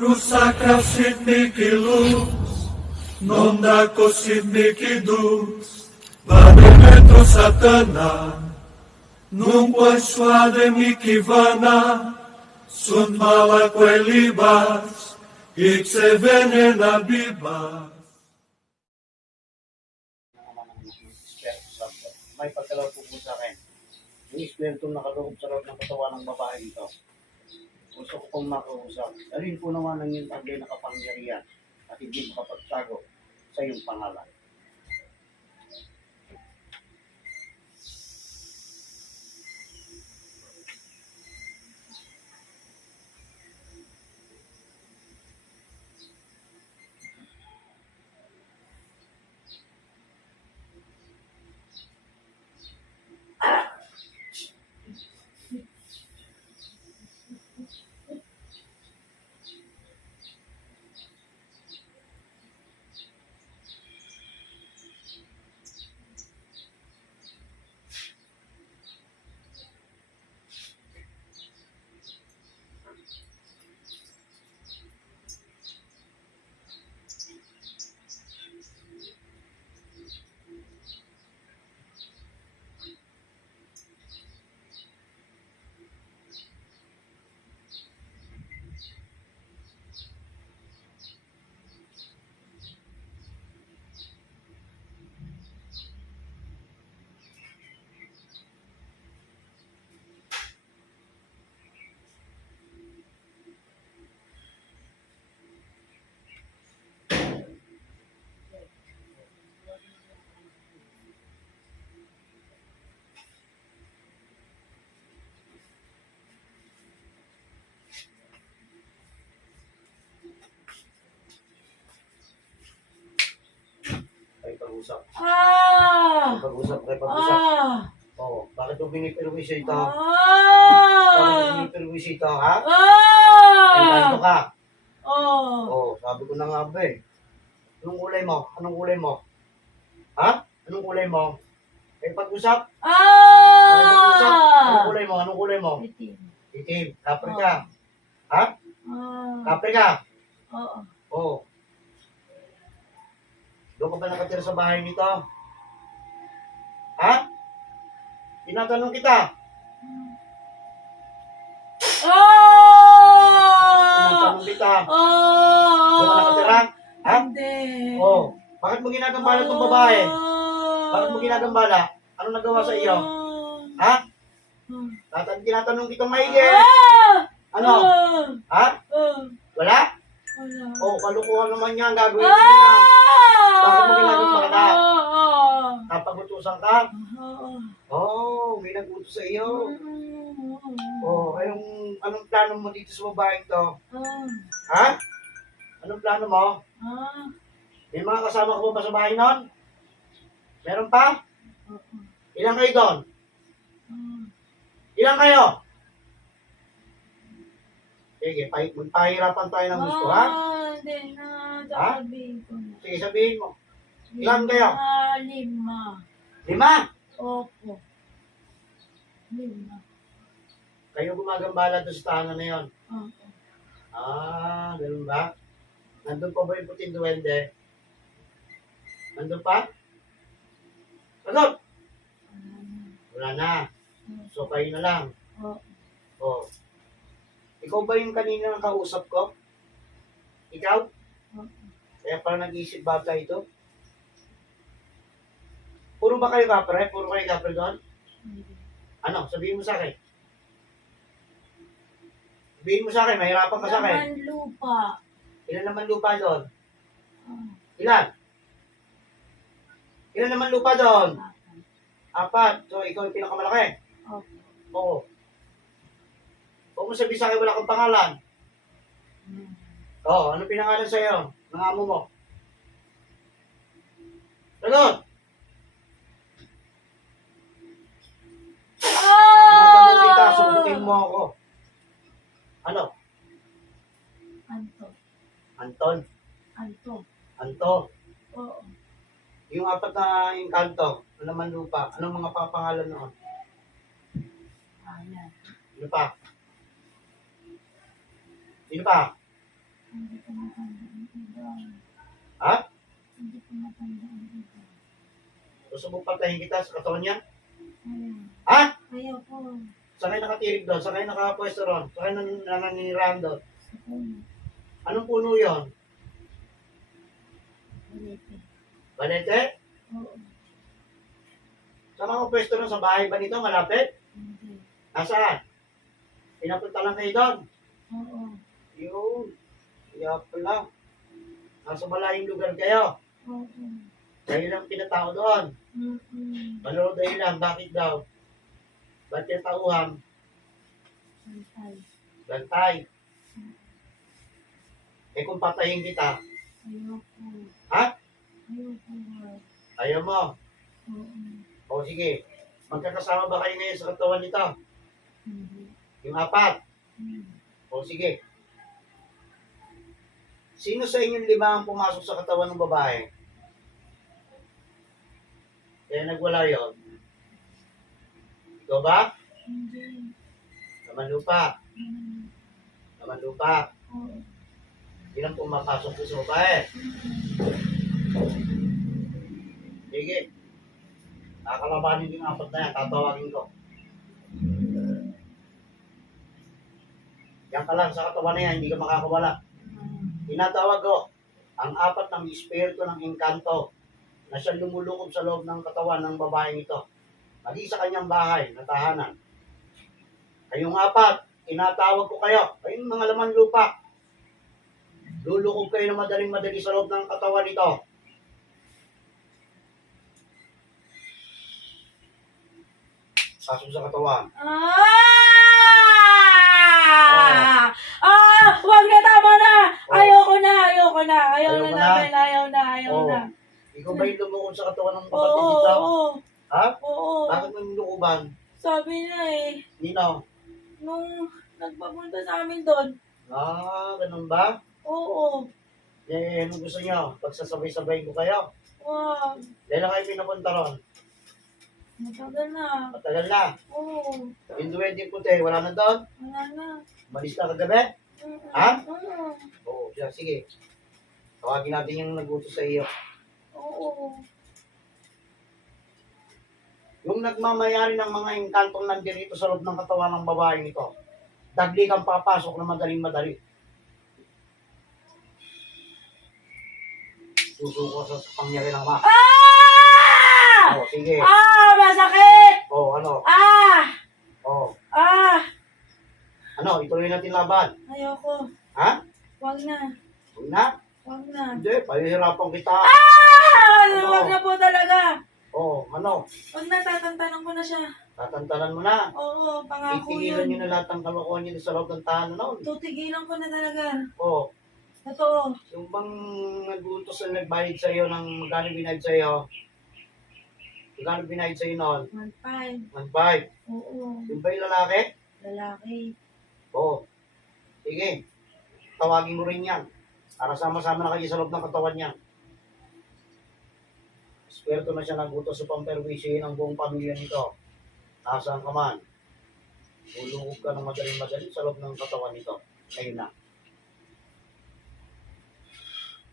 Rusaka sidniki luz, nondako sidniki dus, Bademetro satana, nungkwai swade mikivana, sun malakwe libas, ikse venena bibas. May pagkaloob po sa akin. Yung espiritu nakaloob sa loob ng katawan ng babae ito. Gusto ko pong makausap. Dalhin po naman ng iyong taglay na kapangyarihan at hindi makapagtago sa iyong pangalan. Ay pag-usap. Ay pag-usap. Oo. Bakit mo binipirwisyo ito? Bakit mo binipirwisyo ito, ha? Ay, ka? Oo. Sabi ko na nga ba eh. Anong kulay mo? Ha? Anong kulay mo? Ay pag-usap. Ay pag-usap. Anong kulay mo? Itim. Kapre ka. Ha? Kapre ka. Oo. Doon ka ba nakatira sa bahay nito? Ha? Tinatanong kita. Tinatanong kita. Doon ka nakatira? Ha? Hindi. Oo. Bakit mo ginagambala itong babae? Bakit mo ginagambala? Anong nagawa sa iyo? Ha? Tinatanong kitang maigi. Ano? Ha? Wala? Oo, kalukuhan naman yan. Gagawin mo yan. Bakit mo ginagambala? Napagutusan ka? Oo, may nagutos sa iyo. Oo, anong plano mo dito sa babaeng to? Ha? Anong plano mo? May mga kasama ko ba sa bahay nun? Meron pa? Ilan kayo doon? Ilan kayo? Sige, magpahirapan tayo ng gusto, ha? Hindi na. Ha? Sasabihin ko na. Sige, sabihin mo. Ilan kayo? 5. 5? Opo. 5. Kayo gumagambala doon sa tahanan na yun. Opo. Ganun ba? Nandun pa ba yung puting duwende? Nandun pa? Sagot! Wala na. So, kayo na lang. Opo. Ikaw ba yung kanina ng kausap ko? Ikaw? Opo. Kaya parang nag-iisip bata ito? Puro ba kayo kapre? Puro kayo kapre doon? Ano? Sabihin mo sa akin. Sabihin mo sa akin, mahirapan ka sa akin. Laman lupa. Ilan naman lupa doon? Ilan? Ilan naman lupa doon? 4. So, ikaw yung pinakamalaki? Opo. Oo. Huwag mo sabihin sa akin, wala kang pangalan. Oo, ano pinangalan sa'yo? Ng amo mo? Sagot! Tinatanong kita, sugutin mo ako. Ano? Anto. Anto. Oo. Yung 4 na engkanto, ano naman lupa, anong mga papangalan noon? Ayan. Ano pa? Sino pa? Hindi ko matandaan iba. Ha? Hindi ko matandaan iba. Gusto mo patayin kita sa katawan niya? Ayaw. Ha? Ayaw ko. Saan kayo nakatirig doon? Saan kayo nakapwesto ron? Saan kayo nananirahan doon? Sa puno. Anong puno yon? Balete. Balete? Oo. Saan ako pwesto ron? Sa bahay ba nito? Malapit? Hindi. Nasaan? Pinapunta lang kayo doon? Oo. Yun. Kaya pala. Nasa malayong lugar kayo. Oo. Kayo lang pinatao doon. Mm-mm. Ano dahilan? Bakit daw? Ba't yung tauhan? Bantay. Bantay. Eh kung patayin kita, Ayaw ko. ha? Ayaw ko. Lord. Ayaw mo. Oo. O sige. Magkakasama ba kayo ngayon sa katawan nito? Hindi. Yung apat. Hindi. O sige. Sino sa inyong lima ang pumasok sa katawan ng babae? Kaya nagwala yon. Ikaw ba? Hindi. Naman lupa. Mm. Naman lupa. Oo. Yun ang pumapasok ko sa babae. Sige. Nakakalabanin yung apat na yan. Tatawagin ko. Yan ka lang sa katawan na yan. Hindi ka makakawala. Tinatawag ko ang apat ng espiritu ng engkanto na siya lumulukob sa loob ng katawan ng babaeng ito. Mali sa kanyang bahay na tahanan. Kayong apat, tinatawag ko kayo. Kayong mga laman lupa. Lulukob kayo na madaling-madali sa loob ng katawan nito. Pasok sa katawan. Wag na, tama na! Oh. Ayoko na, ayoko na. Ayaw Ayaw na mo na? namin, ayaw na, ayaw Oh. na. Ikaw ba yung lumukob sa katawan ng Oo, kapatid dito? oo, Ha? oo. Bakit mo yung lukuban? Sabi niya eh, Nino? nung nagpapunta sa amin doon, Ganun ba? oo, Eh, anong gusto nyo? Pagsasabay-sabay ko kayo? wag, Dahil lang kayo pinapunta ron. matagal na. Matagal na. Oo, Yung duwende puti, wala na doon? wala na. Malis na kagabi? Mm-mm. Ha? Oo, Oo, siya, sige. Tawagin natin yung nagutos sa iyo. oo. Yung nagmamayari ng mga engkantong nandirito sa loob ng katawan ng babaeng ito, dagli kang papasok na madaling-madali. Susuko sa pangyari ng ma. Ah! Oo, sige. Ah! Masakit! Oo, ano? Ah! Oo. Ah! Ano, ituloy natin laban. Ayoko. Ha? Wag na. Huwag na? Wag na. Hindi, pahihirapan kita. Ah! Ano? Wag na po talaga. Oo, ano? Wag na, tatantanan ko na siya. Tatantanan mo na. Oo, pangako Itigilan nyo yun. na lahat ng kalokohan nyo sa loob ng tahanan noon. Tutigilan ko na talaga. Oo. Totoo. Yung bang nagutos na nagbayad sa iyo ng magkano binayad sa iyo? Magkano binayad sa iyo noon? 1.5. 1.5. Oo. Yung ba yung lalaki? Lalaki. Oo. Sige. Tawagin mo rin yan. Para sama-sama na kayo sa loob ng katawan niya. Espiritu na siya nagutos sa pamperwisyohin ng buong pamilya nito. Nasaan ka man? Lulukog ka ng madaling-madali sa loob ng katawan nito. Ngayon na.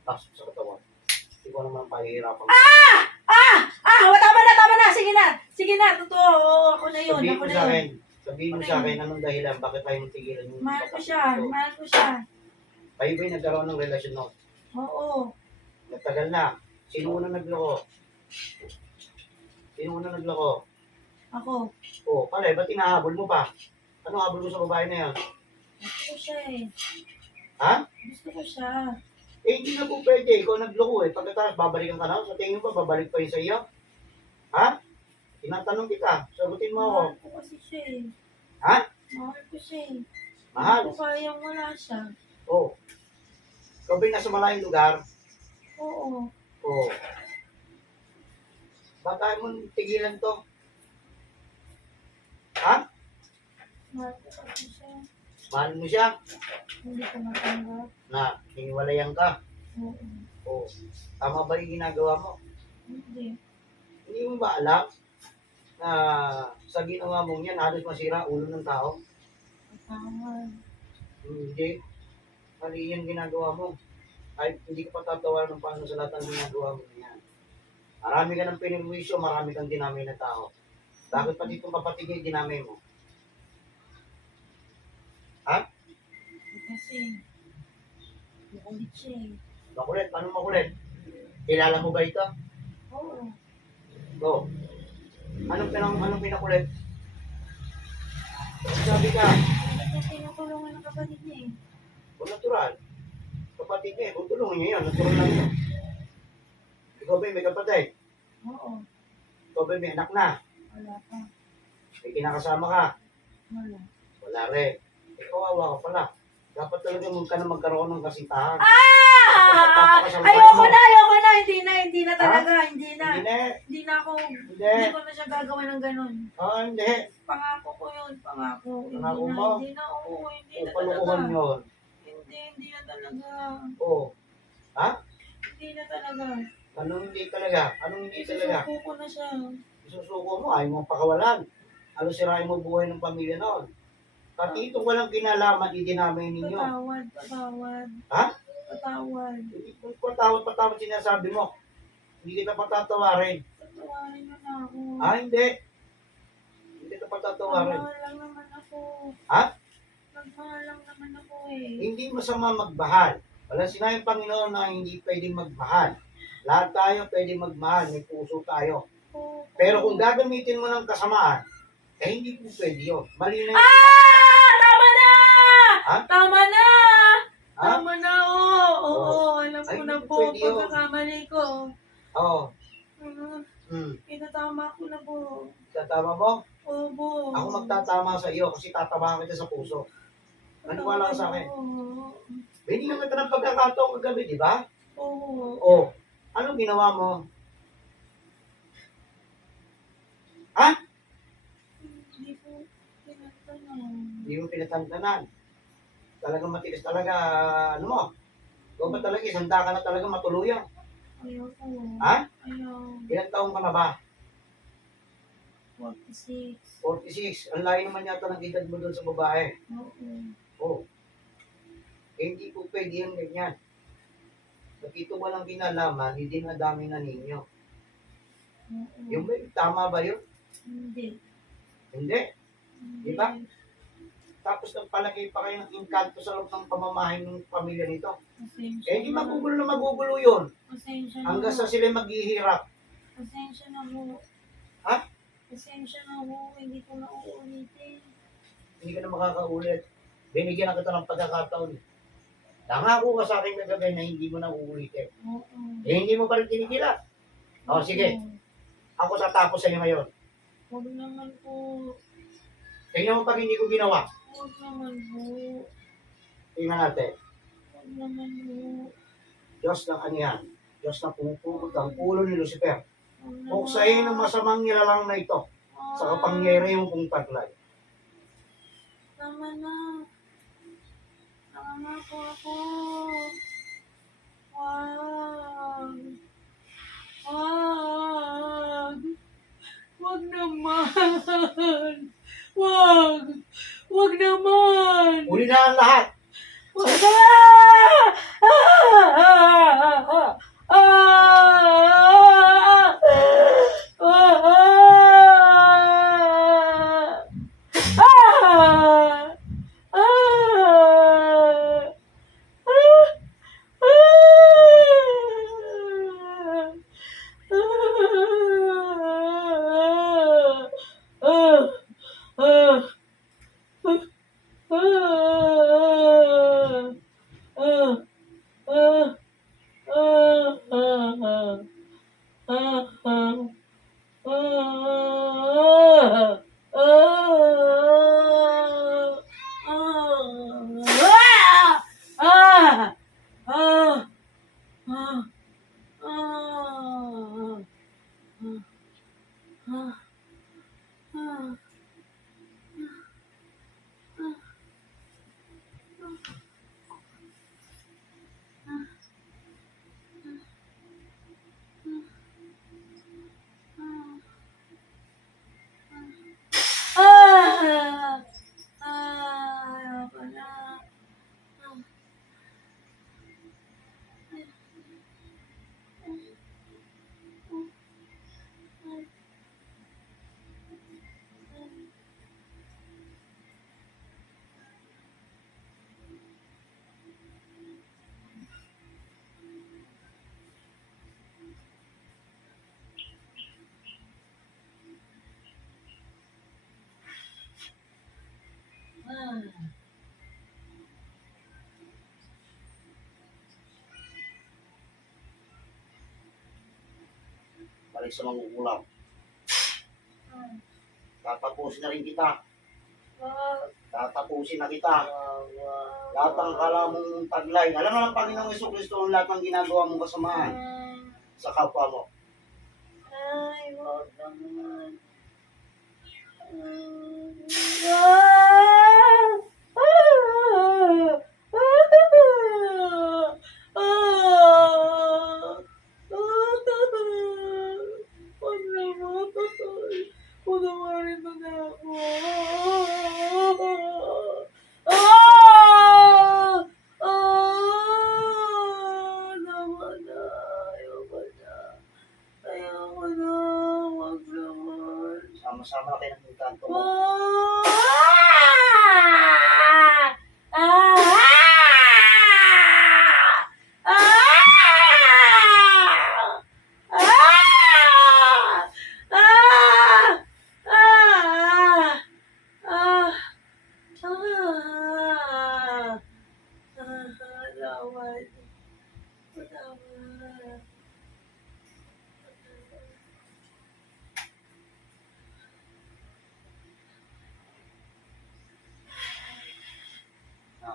Pasok sa katawan. Hindi ko naman pahihirapan. Tama na, tama na. Sige na. Sige na, totoo. Oo, ako na yun. Sabihin Ako mo na sa yun. akin. Sabihin mo sa akin anong dahilan bakit tayo matigilan yung Mahal ko kapatid siya. ko. Mahal ko siya. Kayo ba'y nagkaroon ng relasyon no? Oo. Nagtagal na. Sino unang nagloko? Sino unang nagloko? Ako. Oo, pala, ba't hinahabol mo pa? Anong habol mo sa babae na yan? Gusto ko siya eh. Ha? Gusto ko siya. Eh, hindi na po pwede. Ikaw nagloko eh. Pagkatapos, babalikan ka na. Sa tingin mo ba, babalik pa yun sa iyo? Ha? Tinatanong kita. Sagutin mo ako. Mahal ko kasi siya eh. Ha? Mahal ko siya eh. Mahal? Hindi ko kayang wala siya. Oo. Ikaw ba'y nasa malayong lugar? Oo. Oo. Baka mo tigilan to. Ha? Mahal ko kasi siya. Mahal mo siya Hindi ko matanggap. na hiniwalayan ka. Oo. Oo. Tama ba yung ginagawa mo? Hindi. Hindi mo ba alam na sa ginawa mong yan, halos masira ulo ng tao? Tama. Hindi. Mali yung ginagawa mo. Kahit hindi ka patatawaran ng paano sa lahat ng ginagawa mo yan. Marami ka ng pinagwisyo, marami kang dinamay na tao. Bakit pati itong kapatid niya dinamay mo? Ha? Kasi, makulit siya eh. Makulit, paano makulit? Kilala mo ba ito? Oo. Go. Anong pinakulit? Sabi ka, Kasi tinutulungan ng kapatid niya eh. kung natural. Kapatid niya, kung tulungan niya yun, natural lang yun. Ikaw ba may kapatid? Oo. Ikaw ba may anak na? Wala pa. May kinakasama ka? Wala. Wala rin. Ikaw awa ka pala. Dapat talaga magkaroon ng kasintahan. Ah! Ayoko na. Hindi na talaga. Hindi na. Hindi na. Hindi na ako. Hindi. Hindi ko na siya gagawa ng ganun. Hindi. Pangako ko yun. Pangako. Pangako Hindi na. mo? Hindi na. Oo. Hindi na Palukuhan talaga. yun. Hindi na talaga. Oo. Ha? Hindi na talaga. Anong hindi talaga? Anong hindi talaga? Isusuko ko na siya. Isusuko mo, ayaw mong pakawalan. Ano sirain mo buhay ng pamilya noon? Pati itong walang kinalaman, idinamay ninyo. Patawad. Ha? Patawad. Hindi ko patawad sinasabi mo. Hindi kita patatawarin. Patawarin mo na ako. Hindi. Hindi kita patatawarin. Nagmahal lang naman ako. Ha? Nagmahal lang naman ako eh. Hindi masama magmahal. Wala sinayang Panginoon na hindi pwedeng magmahal. Lahat tayo pwedeng magmahal. May puso tayo. Oo. Pero kung gagamitin mo ng kasamaan, hindi po pwede yun. Mali na yun. Tama na! Ha? Tama na! Ha? Tama na, oo. Alam ko Ay, na hindi po, pwede yun. pagkakamali ko. Oo. Mm, Itatama ko na po. Tatama mo? Opo. Ako magtatama sa iyo kasi tatamaan kita sa puso. Maniwala ka sa akin. Binigyan kita ng pagkakataon kagabi, di ba? Oo. O, anong ginawa mo? Ha? Hindi po tinatanong. Hindi mo pinatantanan. Talagang matigas talaga, ano mo? Ikaw ba talaga, isanda ka na talaga matuluyan? Ayoko. Ha? Ayaw. Ilang taong ka na ba? 46. 46. Ang layo naman yata ng edad mo doon sa babae. Oo. Oh. Hindi po pwede yung ganyan. Nakito walang kinalaman, hindi na dami na ninyo. Oo. Yung ba, tama ba yun? Hindi. Hindi. Hindi. Di ba? Tapos nagpalagay pa kayo ng inkanto sa loob ng pamamahay ng pamilya nito. Pasensya Hindi na. magugulo yun. Pasensya na. Hanggang sa sila maghihirap. Pasensya na ho. Ha? Pasensya na ho. Hindi ko na uulitin. Hindi ka na makakaulit. Binigyan na kita ng pagkakataon. Nangako ka sa akin kagabi na hindi mo na uulitin. Oo. Hindi mo pa rin tinigila. O, sige. Ako tatapos sa iyo ngayon. Huwag naman po. Tingnan mo pag hindi ko ginawa. Huwag naman po. Tingnan natin. Huwag naman po. Diyos ng ano yan? Diyos na pumupulot ang ulo ni Lucifer. Huwag naman. Buksayin ang masamang nilalang na ito sa kapangyarihan kong taglay. Tama na. Tama po ako. Wag. Wag. Wag naman. Wag. Wag naman. Uli na ang lahat. Wag na. Ah! balik sa mangkukulam. Tatapusin na rin kita. Tatapusin na kita. Lahat ng akala mong taglay. Alam mo ng Panginoong Jesucristo ang lahat ng ginagawa mong kasamaan sa kapwa mo. Ay, wag naman. Wag naman. Patawarin mo na ako. Tama na. Ayoko na. Ayoko na. Wag naman. Sama-sama na kayo ng kanto mo.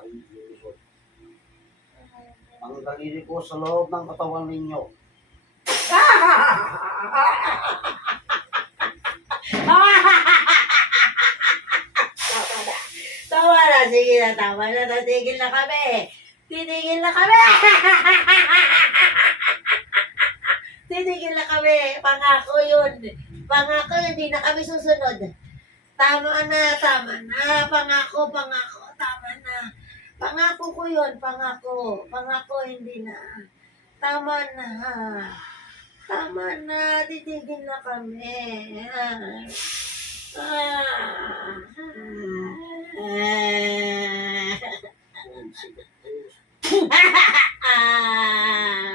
Naiilusot. Ang daliri ko sa loob ng katawan ninyo. Tama na, sige na, tama na, tatigil na kami. Titigil na kami. Titigil na kami. Pangako yun. Pangako yun, hindi na kami susunod. Tama na, tama na. Pangako, pangako, tama na. Pangako ko yun, pangako. Pangako, hindi na. Tama na. Tama na, titigil na kami.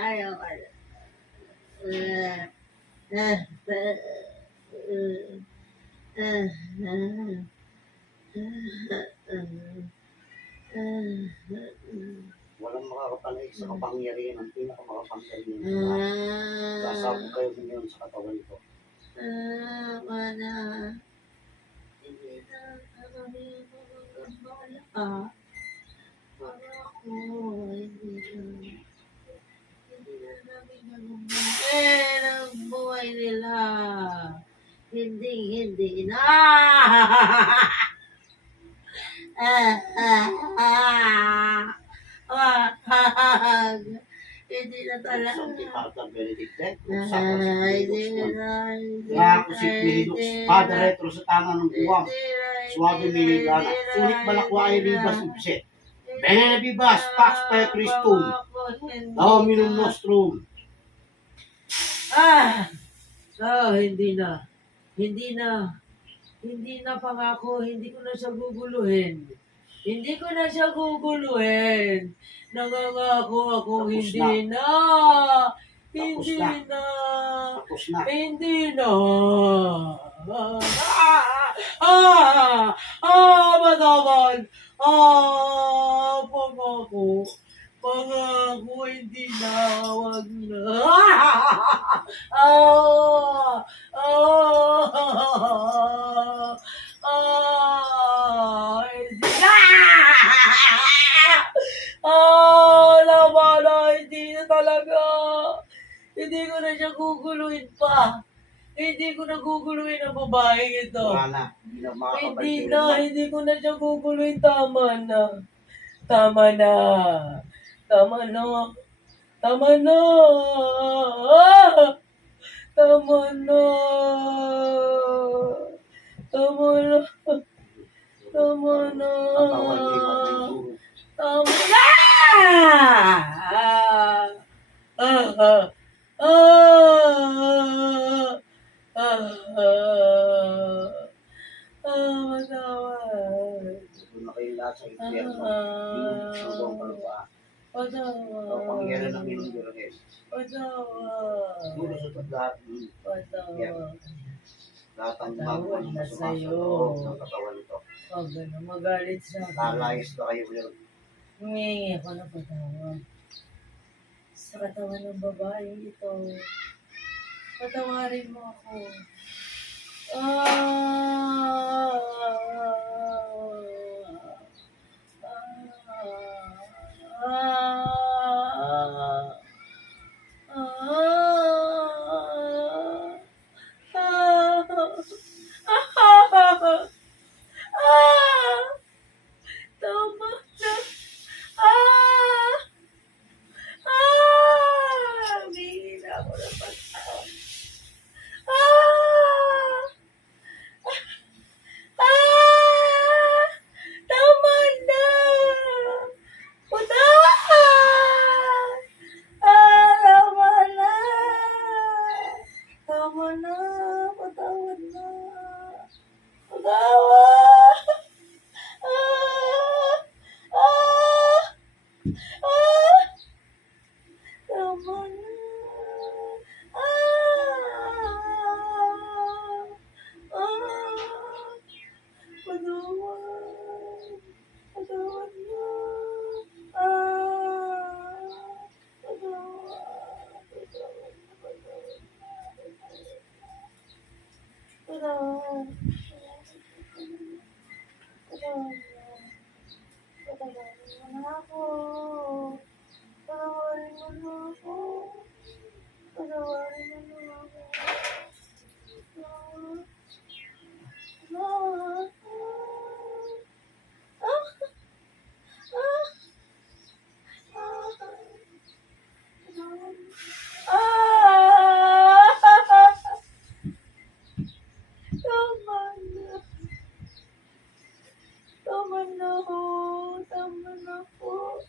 Ayoko Walang makakapanay sa kapangyarihan ng pinakamakapangyarihan ng lahat. Sasabog kayo ngayon sa katawan ko. Mana. Hindi na kami magagambala. Pangako, hindi na. Hindi na namin nagagambala. Ang buhay nila. Hindi na. Hindi na talaga. Santi Pata Benedicte. Hindi na. Kaya ako si Piridux, Padre Retro sa tangan ng buwang. Suwabe Mililana. Sulit balakwa ay ribas ibse. Benebibas, Pax Petristum. Dominum Nostrum. Hindi na. Hindi na. Hindi na pangako. Hindi ko na siya guguluhin. Hindi ko na siya guguluhin. Nangangako ako Tapos hindi na. Hindi na. na. Tapos na. Hindi na. Matawan. Pangako. Pangako, hindi na. Wag na. Hindi na. Laman na. Hindi na talaga. Hindi ko na siya guguluhin pa. Hindi ko na guguluhin ang babaeng ito. Wala na. Hindi na Hindi makakapagpilihan na, na. hindi ko na siya guguluhin. Tama na. Tama na. Tama na. Tama na. Tama na. Tama na. Tama na. Katawan niya yung matuturo. Tama na. Matawad. Doon na kayo lahat sa impyerno. Yung sugong kalupaan. Ang pangyari ng inyong Diyos. Siguro sa lahat ng lahat ng Patawad mga na masama sa sa'yo. loob ng katawan nito. Huwag ka na magalit sa akin. Lalayas na kayo ngayon. Humingi ako ng patawad. Sa katawan ng babae ito. Patawarin mo ako. Ah, tama na. Humingi na ako ng pagtawad. Ah! Ah! Tama na! Patawad! Tama na! Tama na! Patawad na! Patawad! Ah! Ah! Ah! Tama na! Ah! Ah! Patawad! Patawad na! Ah! Patawad! Patawad na! Patawad! Patawad na! Patawarin mo na ako. Patawarin mo na ako. Patawarin mo na ako. Tama na. Tama na ho. Tama na po.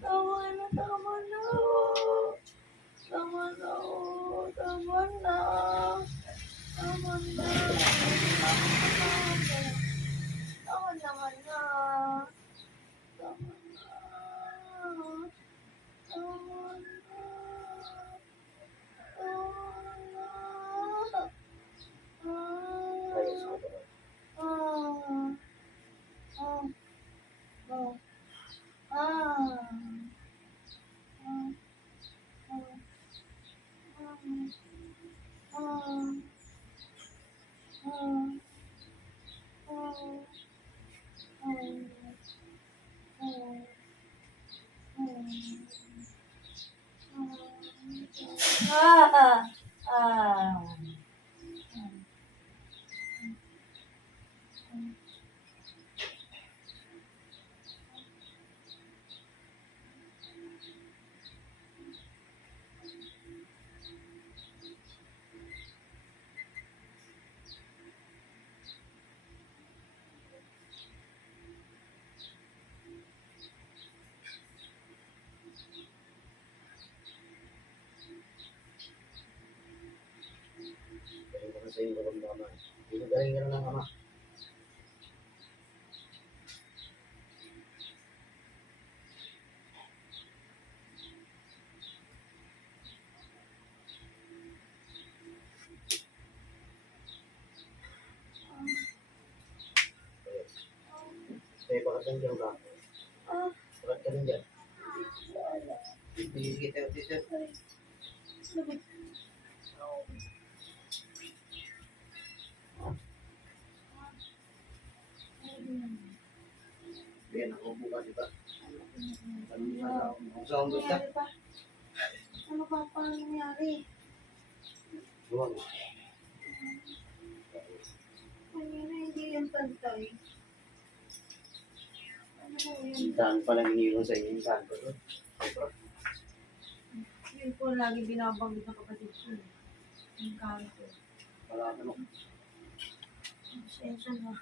Tama na, tama na ho. Tama na ho. Tama na. Tama na. Tama naman na. Tama na. Tama na. Tama na. Ayos mo to. Galing ka na sa iyong karamdaman. Galing ka na ng ama. Kaya bakit nandiyan ka? Bakit ka nandiyan? Hindi kita dito. Bien, ako bukas diba? Ano sa akong gusto? Ano ba pa nangyari? Buwag. Kanina hindi yung pantay. Ano yun? Saan pa lang iniwan sa inyo yung kanto doon? Yun po lagi binabanggit ng kapatid ko. Yung kanto. Wala ka no? Sensya na.